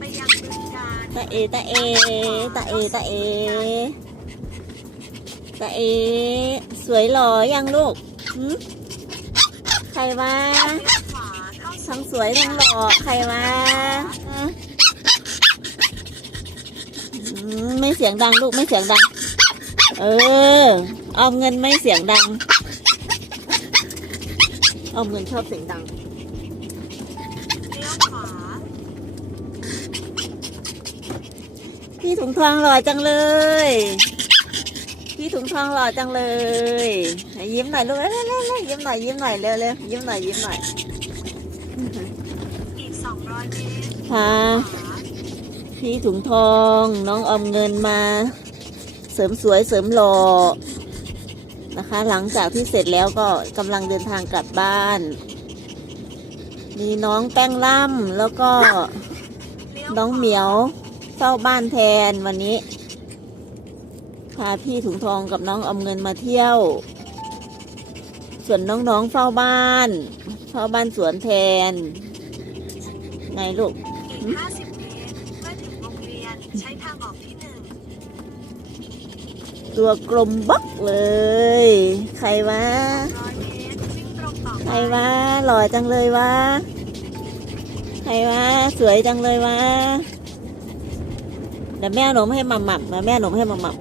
ไปยังบึงการตาเอตาเอตาเอตาเอตาเอ สวยหล่อยังลูกหืมใครวะเลี้ยวขวาทั้งสวยทั้งหล่อใครวะไม่เสียงดังลูกไม่เสียงดัง เออออมเงินไม่เสียงดังออมเงินชอบเสียงดัง พี่ถุงทองหล่อจังเลย พี่ถุงทองหล่อจังเลยไหนยิ้มหน่อยลูกเร็วๆๆยิ้มหน่อยยิ้มหน่อยเร็วเร็วยิ้มหน่อยยิ้มหน่อยอีก200เมตรค่ะขวาพี่ถุงทองน้องออมเงินมา เสริมสวยเสริมหล่อนะคะ หลังจากที่เสร็จแล้วก็กำลังเดินทางกลับบ้าน มีน้องแป้งล่ำแล้วก็เลี้ยวน้องเหมียว เฝ้าบ้านแทนวันนี้ พาพี่ถุงทองกับน้องออมเงินมาเที่ยว ส่วนน้องๆเฝ้าบ้าน เฝ้าบ้านสวนแทน ไงลูกอีก50เมตรเมื่อถึงโรงเรียนใช้ทางออกที่หนึ่งตัวกลมบักเลย ใครวะ100เมตรวิ่งตรงต่อใคไปรวะหล่อจังเลยวะ ใครวะสวยจังเลยวะ เดี๋ยวแม่เอาหนมให้มาหมับนะแม่เอาหนมให้มาหมับ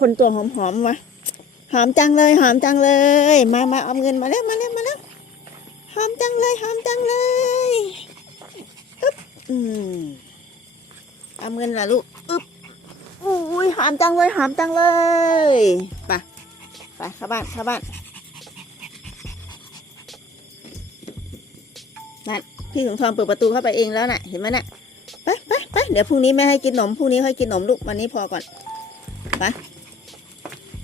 คนตัวหอมๆวะหอมจังเลย หอมจังเลย มามาเอาเงินมาแล้วมาแล้วมาแล้วหอมจังเลยหอมจังเลยอึ๊บอืมเอาเงินล่ะลูกอึ๊บอุ้ยหอมจังเลยหอมจังเลยไปไปเข้าบ้านเข้าบ้านนั่นพี่ถุงทองเปิดประตูเข้าไปเองแล้วน่ะ เห็นไหมน่ะไปไปไปเดี๋ยวพรุ่งนี้แม่ให้กินนมพรุ่งนี้ค่อยกินนมลูกวันนี้พอก่อนพ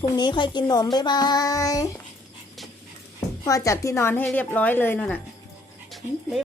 รุ่งนี้ค่อยกินนมบ๊ายบายพ่อจัดที่นอนให้เรียบร้อยเลยนั่นน่ะบ๊าย